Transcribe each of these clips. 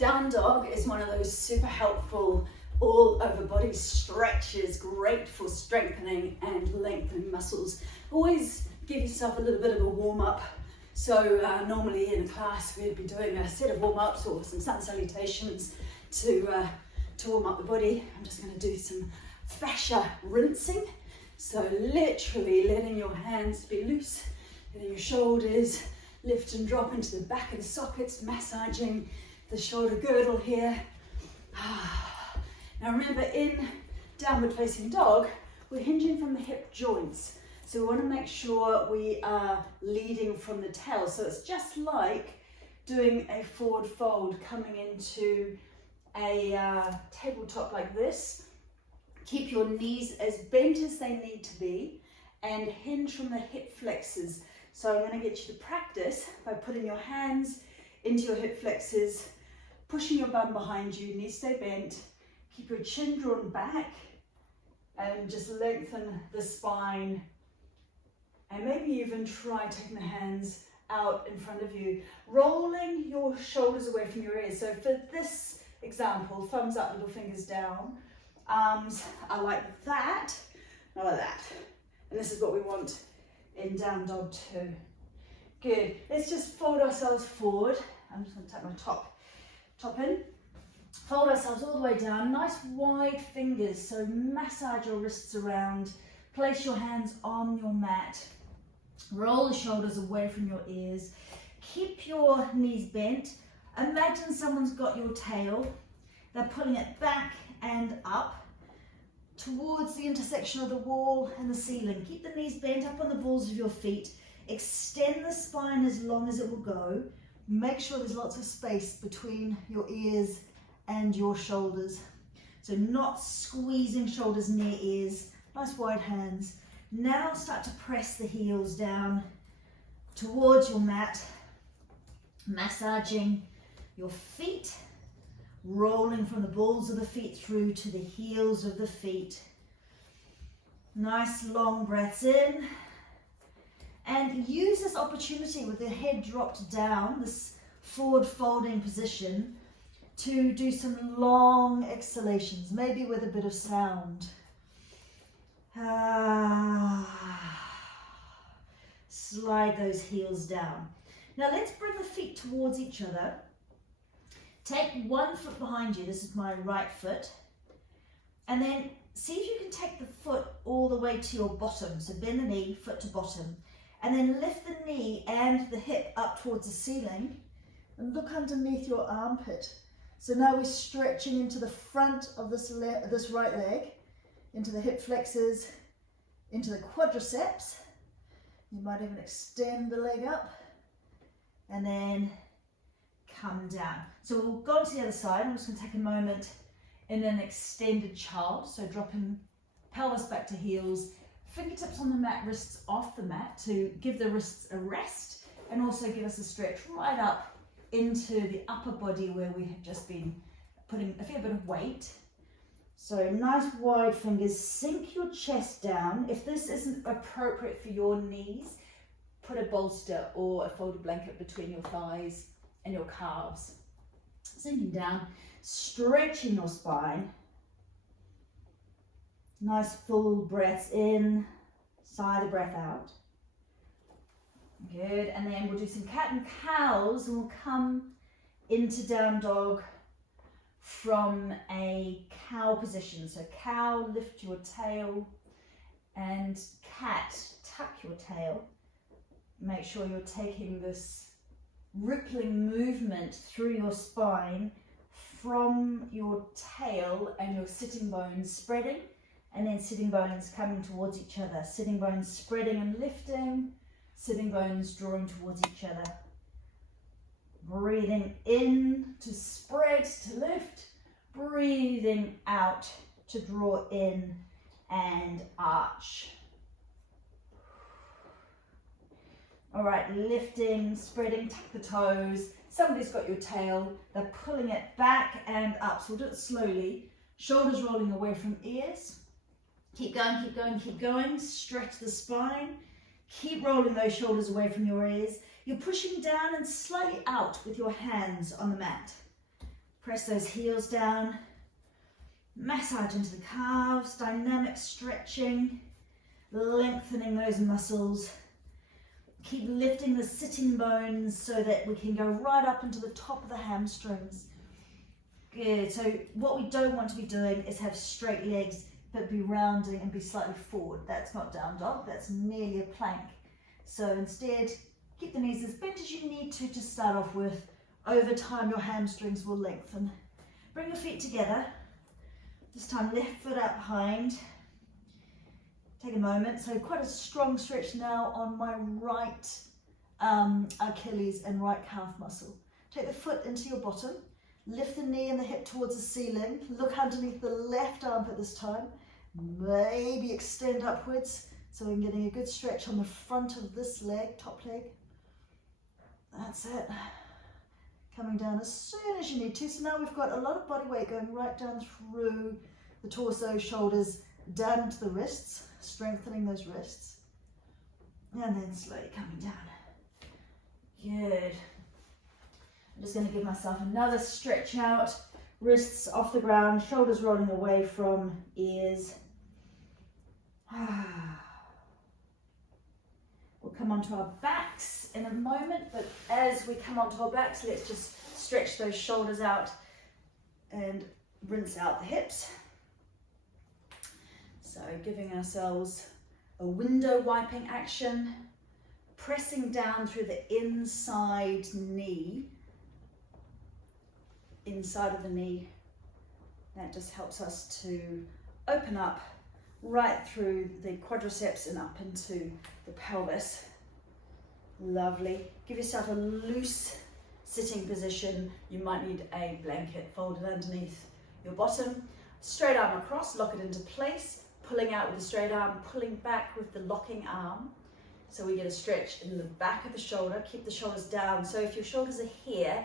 Down dog is one of those super helpful all over body stretches, great for strengthening and lengthening muscles. Always give yourself a little bit of a warm up. So normally in a class we'd be doing a set of warm ups or some sun salutations to warm up the body. I'm just going to do some fascia rinsing. So literally letting your hands be loose, letting your shoulders lift and drop into the back of the sockets, massaging the shoulder girdle here. Now remember, in downward facing dog, we're hinging from the hip joints. So we want to make sure we are leading from the tail. So it's just like doing a forward fold, coming into a tabletop like this. Keep your knees as bent as they need to be and hinge from the hip flexors. So I'm going to get you to practice by putting your hands into your hip flexors, pushing your bum behind you, knees stay bent, keep your chin drawn back, and just lengthen the spine. And maybe even try taking the hands out in front of you, rolling your shoulders away from your ears. So for this example, thumbs up, little fingers down, arms are like that, not like that. And this is what we want in down dog too. Good. Let's just fold ourselves forward. I'm just going to tuck my top in. Fold ourselves all the way down. Nice wide fingers. So massage your wrists around. Place your hands on your mat. Roll the shoulders away from your ears. Keep your knees bent. Imagine someone's got your tail. They're pulling it back and up towards the intersection of the wall and the ceiling. Keep the knees bent up on the balls of your feet. Extend the spine as long as it will go. Make sure there's lots of space between your ears and your shoulders. So not squeezing shoulders near ears. Nice wide hands. Now start to press the heels down towards your mat, massaging your feet, rolling from the balls of the feet through to the heels of the feet. Nice long breaths in. And use this opportunity with the head dropped down, this forward folding position, to do some long exhalations, maybe with a bit of sound. Slide those heels down. Now let's bring the feet towards each other. Take one foot behind you. This is my right foot. And then see if you can take the foot all the way to your bottom. So bend the knee, foot to bottom. And then lift the knee and the hip up towards the ceiling. And look underneath your armpit. So now we're stretching into the front of this right leg, into the hip flexors, into the quadriceps. You might even extend the leg up and then come down. So we'll go on to the other side. I'm just going to take a moment in an extended child. So dropping pelvis back to heels, fingertips on the mat, wrists off the mat to give the wrists a rest and also give us a stretch right up into the upper body where we have just been putting a fair bit of weight. So nice wide fingers, sink your chest down. If this isn't appropriate for your knees, put a bolster or a folded blanket between your thighs and your calves. Sinking down, stretching your spine. Nice full breaths in, sigh the breath out. Good, and then we'll do some cat and cows and we'll come into down dog from a cow position. So cow, lift your tail, and cat, tuck your tail. Make sure you're taking this rippling movement through your spine from your tail and your sitting bones spreading, and then sitting bones coming towards each other. Sitting bones spreading and lifting, sitting bones drawing towards each other. Breathing in to spread, to lift. Breathing out to draw in and arch. All right, lifting, spreading, tuck the toes. Somebody's got your tail. They're pulling it back and up. So we'll do it slowly. Shoulders rolling away from ears. Keep going, keep going, keep going. Stretch the spine. Keep rolling those shoulders away from your ears. You're pushing down and slightly out with your hands on the mat. Press those heels down. Massage into the calves, dynamic stretching, lengthening those muscles. Keep lifting the sitting bones so that we can go right up into the top of the hamstrings. Good, so what we don't want to be doing is have straight legs but be rounding and be slightly forward. That's not down dog, that's merely a plank. So instead, keep the knees as bent as you need to start off with. Over time, your hamstrings will lengthen. Bring your feet together. This time, left foot out behind. Take a moment. So quite a strong stretch now on my right Achilles and right calf muscle. Take the foot into your bottom. Lift the knee and the hip towards the ceiling. Look underneath the left armpit this time. Maybe extend upwards so we're getting a good stretch on the front of this leg, top leg. That's it. Coming down as soon as you need to. So now we've got a lot of body weight going right down through the torso, shoulders, down to the wrists, strengthening those wrists. And then slowly coming down. Good. I'm just going to give myself another stretch out. Wrists off the ground, shoulders rolling away from ears. We'll come onto our backs in a moment, but as we come onto our backs, let's just stretch those shoulders out and rinse out the hips. So giving ourselves a window wiping action, pressing down through the inside knee, inside of the knee. That just helps us to open up right through the quadriceps and up into the pelvis. Lovely. Give yourself a loose sitting position. You might need a blanket folded underneath your bottom. Straight arm across, lock it into place, pulling out with the straight arm, pulling back with the locking arm. So we get a stretch in the back of the shoulder. Keep the shoulders down. So if your shoulders are here,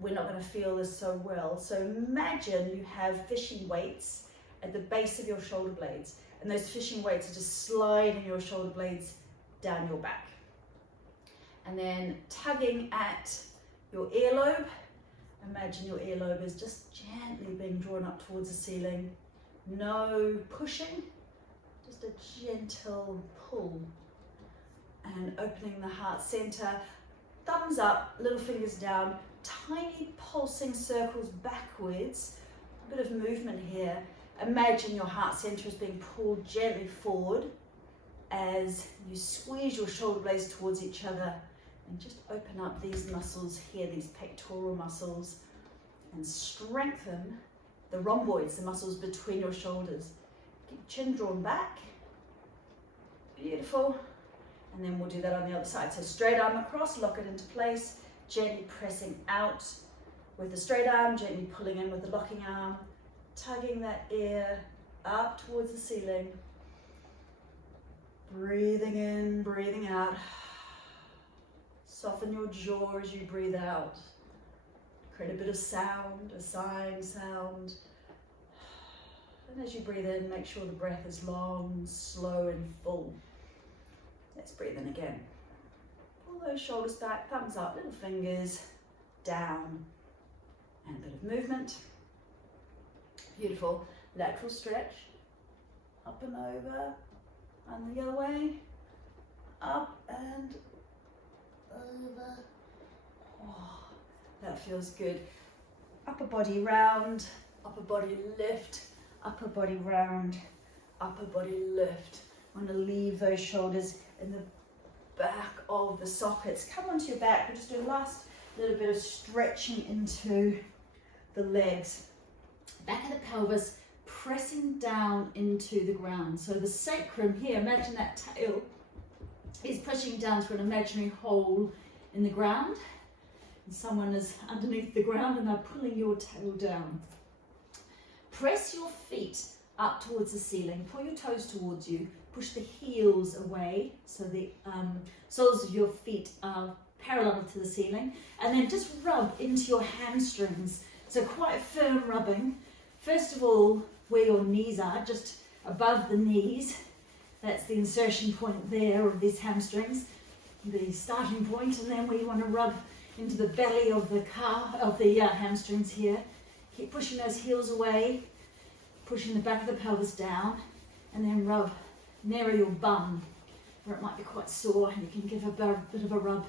we're not going to feel this so well. So imagine you have fishing weights at the base of your shoulder blades, and those fishing weights are just sliding your shoulder blades down your back. And then tugging at your earlobe. Imagine your earlobe is just gently being drawn up towards the ceiling. No pushing, just a gentle pull. And opening the heart center, thumbs up, little fingers down, tiny pulsing circles backwards, a bit of movement here. Imagine your heart center is being pulled gently forward as you squeeze your shoulder blades towards each other, and just open up these muscles here, these pectoral muscles, and strengthen the rhomboids, the muscles between your shoulders. Keep your chin drawn back. Beautiful. And then we'll do that on the other side. So straight arm across, lock it into place, gently pressing out with the straight arm, gently pulling in with the locking arm, tugging that ear up towards the ceiling. Breathing in, breathing out. Soften your jaw as you breathe out. Create a bit of sound, a sighing sound. And as you breathe in, make sure the breath is long, slow, and full. Let's breathe in again. Pull those shoulders back, thumbs up, little fingers down, and a bit of movement. Beautiful. Lateral stretch. Up and over, and the other way. Up and over. Oh, that feels good. Upper body round, upper body lift, upper body round, upper body lift. I want to leave those shoulders in the back of the sockets. Come onto your back. We'll just do a last little bit of stretching into the legs. Back of the pelvis, pressing down into the ground. So the sacrum here, imagine that tail is pushing down through an imaginary hole in the ground. And someone is underneath the ground and they're pulling your tail down. Press your feet up towards the ceiling. Pull your toes towards you. Push the heels away so the soles of your feet are parallel to the ceiling. And then just rub into your hamstrings. So quite firm rubbing. First of all, where your knees are, just above the knees. That's the insertion point there of these hamstrings, the starting point. And then we want to rub into the belly of the calf, of the hamstrings here. Keep pushing those heels away, pushing the back of the pelvis down, and then rub, narrow your bum, where it might be quite sore, and you can give a bit of a rub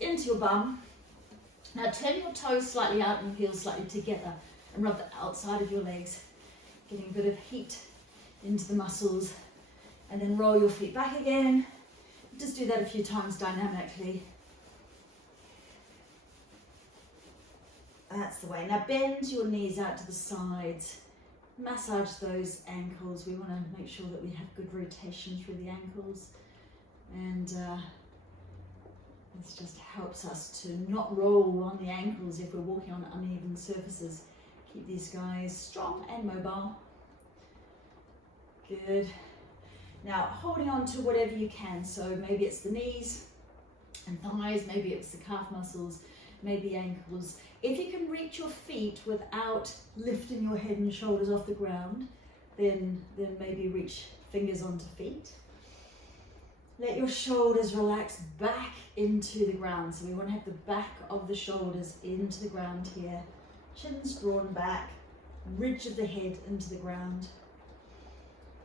into your bum. Now turn your toes slightly out and your heels slightly together, and rub the outside of your legs, getting a bit of heat into the muscles, and then roll your feet back again. Just do that a few times dynamically. That's the way. Now bend your knees out to the sides. Massage those ankles. We want to make sure that we have good rotation through the ankles. And this just helps us to not roll on the ankles if we're walking on uneven surfaces. Keep these guys strong and mobile. Good. Now holding on to whatever you can. So maybe it's the knees and thighs, maybe it's the calf muscles, maybe ankles. If you can reach your feet without lifting your head and shoulders off the ground, then maybe reach fingers onto feet. Let your shoulders relax back into the ground. So we want to have the back of the shoulders into the ground here. Chins drawn back, ridge of the head into the ground.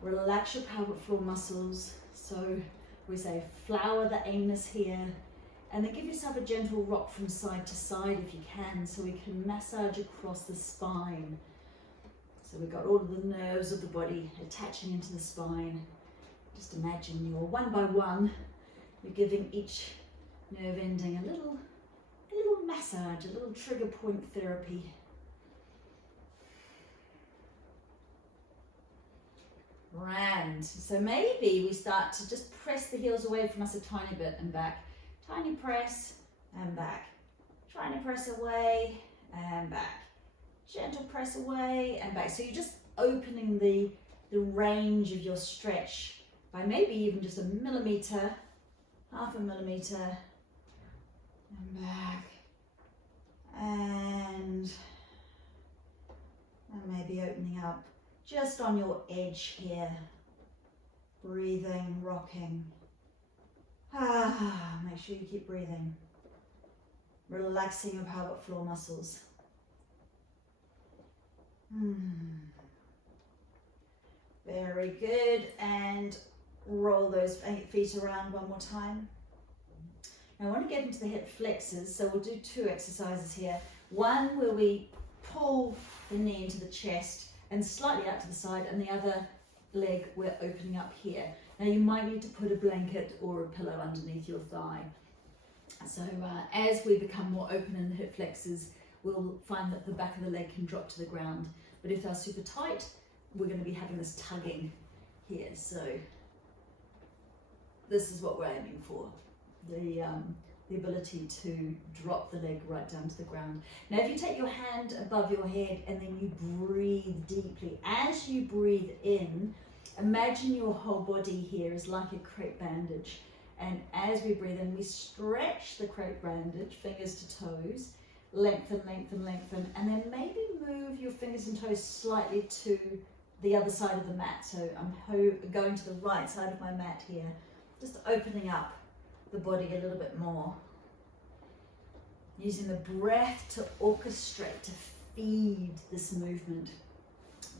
Relax your pelvic floor muscles. So we say flower the anus here. And then give yourself a gentle rock from side to side if you can, so we can massage across the spine. So we've got all of the nerves of the body attaching into the spine. Just imagine you're one by one, you're giving each nerve ending a little massage, a little trigger point therapy. Grand. So maybe we start to just press the heels away from us a tiny bit and back. Tiny press and back. Tiny press away and back. Gentle press away and back. So you're just opening the range of your stretch by maybe even just a millimeter, half a millimeter, and back. And maybe opening up just on your edge here. Breathing, rocking. Make sure you keep breathing. Relaxing your pelvic floor muscles. Very good. And roll those feet around one more time. Now I want to get into the hip flexors, so we'll do two exercises here. One where we pull the knee into the chest and slightly out to the side, and the other leg we're opening up here. Now you might need to put a blanket or a pillow underneath your thigh. So as we become more open in the hip flexors, we'll find that the back of the leg can drop to the ground. But if they're super tight, we're going to be having this tugging here. So this is what we're aiming for, the ability to drop the leg right down to the ground. Now if you take your hand above your head and then you breathe deeply, as you breathe in, imagine your whole body here is like a crepe bandage. And as we breathe in, we stretch the crepe bandage, fingers to toes, lengthen, lengthen, lengthen, and then maybe move your fingers and toes slightly to the other side of the mat. So I'm going to the right side of my mat here, just opening up the body a little bit more. Using the breath to orchestrate, to feed this movement.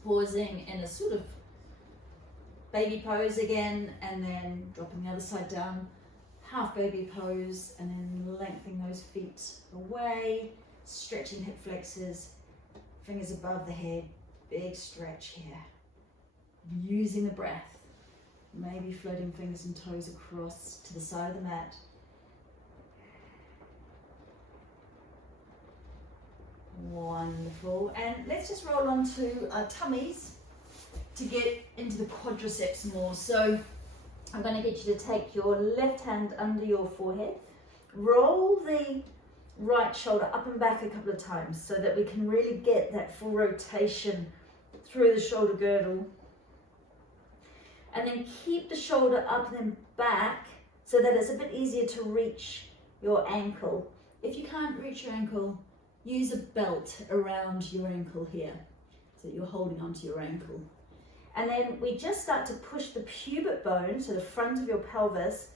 Pausing in a sort of baby pose again, and then dropping the other side down, half baby pose, and then lengthening those feet away, stretching hip flexors, fingers above the head, big stretch here. Using the breath, maybe floating fingers and toes across to the side of the mat. Wonderful. And let's just roll on to our tummies to get into the quadriceps more. So I'm going to get you to take your left hand under your forehead, roll the right shoulder up and back a couple of times so that we can really get that full rotation through the shoulder girdle. And then keep the shoulder up and then back so that it's a bit easier to reach your ankle. If you can't reach your ankle, use a belt around your ankle here so that you're holding onto your ankle. And then we just start to push the pubic bone, so the front of your pelvis,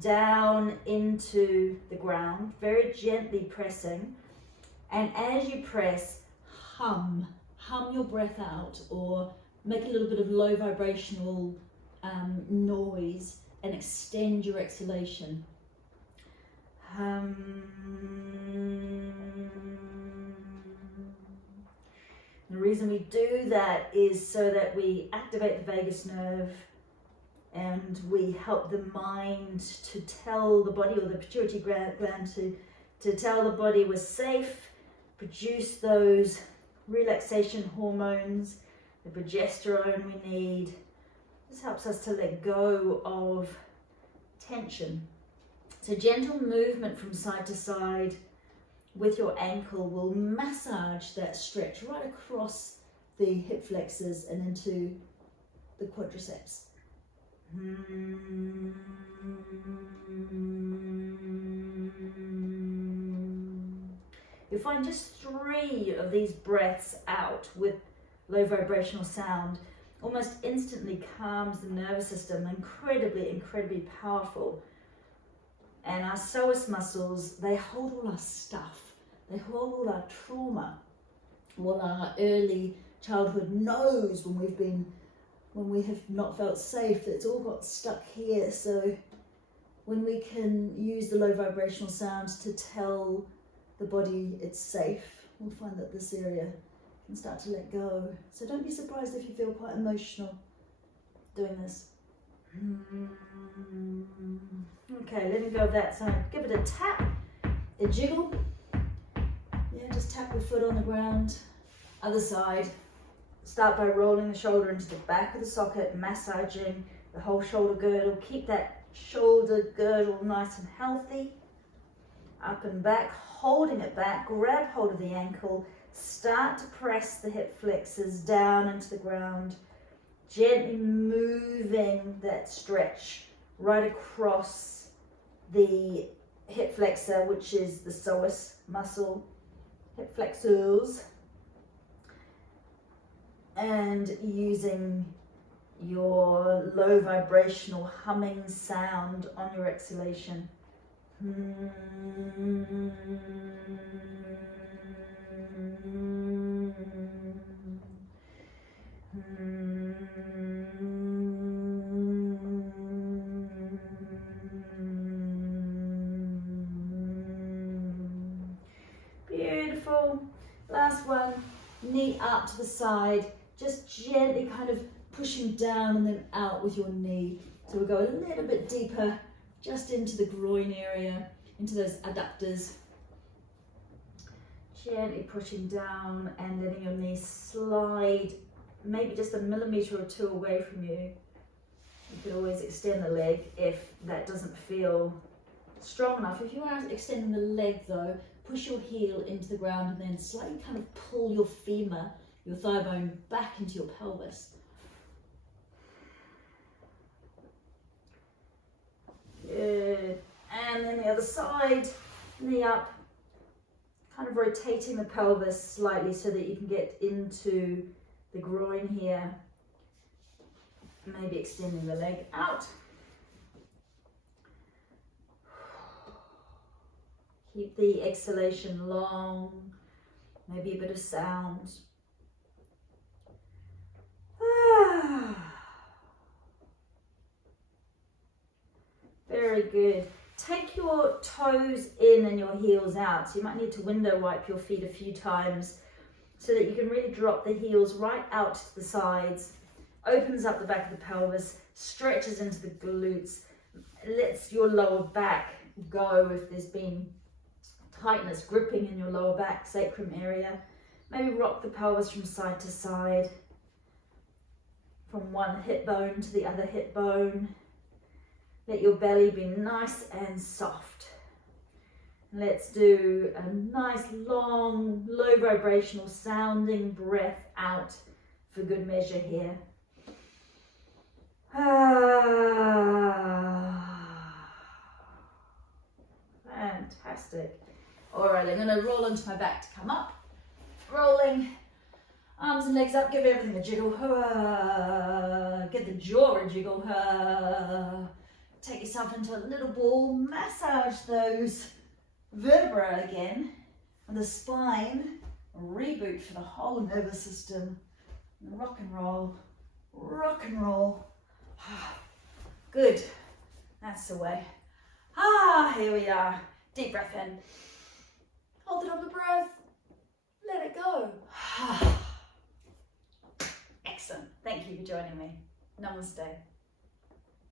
down into the ground, very gently pressing. And as you press, hum your breath out, or make a little bit of low vibrational noise and extend your exhalation. The reason we do that is so that we activate the vagus nerve and we help the mind to tell the body, or the pituitary gland to tell the body we're safe, produce those relaxation hormones, the progesterone we need. This helps us to let go of tension. So gentle movement from side to side with your ankle will massage that stretch right across the hip flexors and into the quadriceps. You'll find just 3 of these breaths out with low vibrational sound almost instantly calms the nervous system. Incredibly powerful. And our psoas muscles, they hold all our stuff. They hold all our trauma, all our early childhood knows when we have not felt safe, it's all got stuck here. So when we can use the low vibrational sounds to tell the body it's safe, we'll find that this area can start to let go. So don't be surprised if you feel quite emotional doing this. Okay, let me go of that side. Give it a tap, a jiggle. Yeah, just tap your foot on the ground. Other side. Start by rolling the shoulder into the back of the socket, massaging the whole shoulder girdle. Keep that shoulder girdle nice and healthy. Up and back, holding it back. Grab hold of the ankle. Start to press the hip flexors down into the ground. Gently moving that stretch right across the hip flexor, which is the psoas muscle, hip flexors, and using your low vibrational humming sound on your exhalation. Beautiful. Last one, knee up to the side, just gently kind of pushing down and then out with your knee. So we'll go a little bit deeper, just into the groin area, into those adductors. Gently pushing down and letting your knee slide maybe just a millimetre or 2 away from you. You can always extend the leg if that doesn't feel strong enough. If you are extending the leg though, push your heel into the ground and then slightly kind of pull your femur, your thigh bone, back into your pelvis. Good. And then the other side, knee up, kind of rotating the pelvis slightly so that you can get into the groin here. Maybe extending the leg out. Keep the exhalation long, maybe a bit of sound. Very good. Take your toes in and your heels out. So you might need to window wipe your feet a few times so that you can really drop the heels right out to the sides. Opens up the back of the pelvis, stretches into the glutes, lets your lower back go if there's been tightness gripping in your lower back, sacrum area. Maybe rock the pelvis from side to side, from one hip bone to the other hip bone. Let your belly be nice and soft. Let's do a nice long, low vibrational sounding breath out for good measure here. Fantastic. All right, I'm going to roll onto my back to come up. Rolling, arms and legs up, give everything a jiggle. Get the jaw a jiggle. Take yourself into a little ball, massage those vertebrae again, and the spine reboot for the whole nervous system. Rock and roll, rock and roll. Good, that's the way. Here we are. Deep breath in. Hold it on the breath. Let it go. Excellent. Thank you for joining me. Namaste.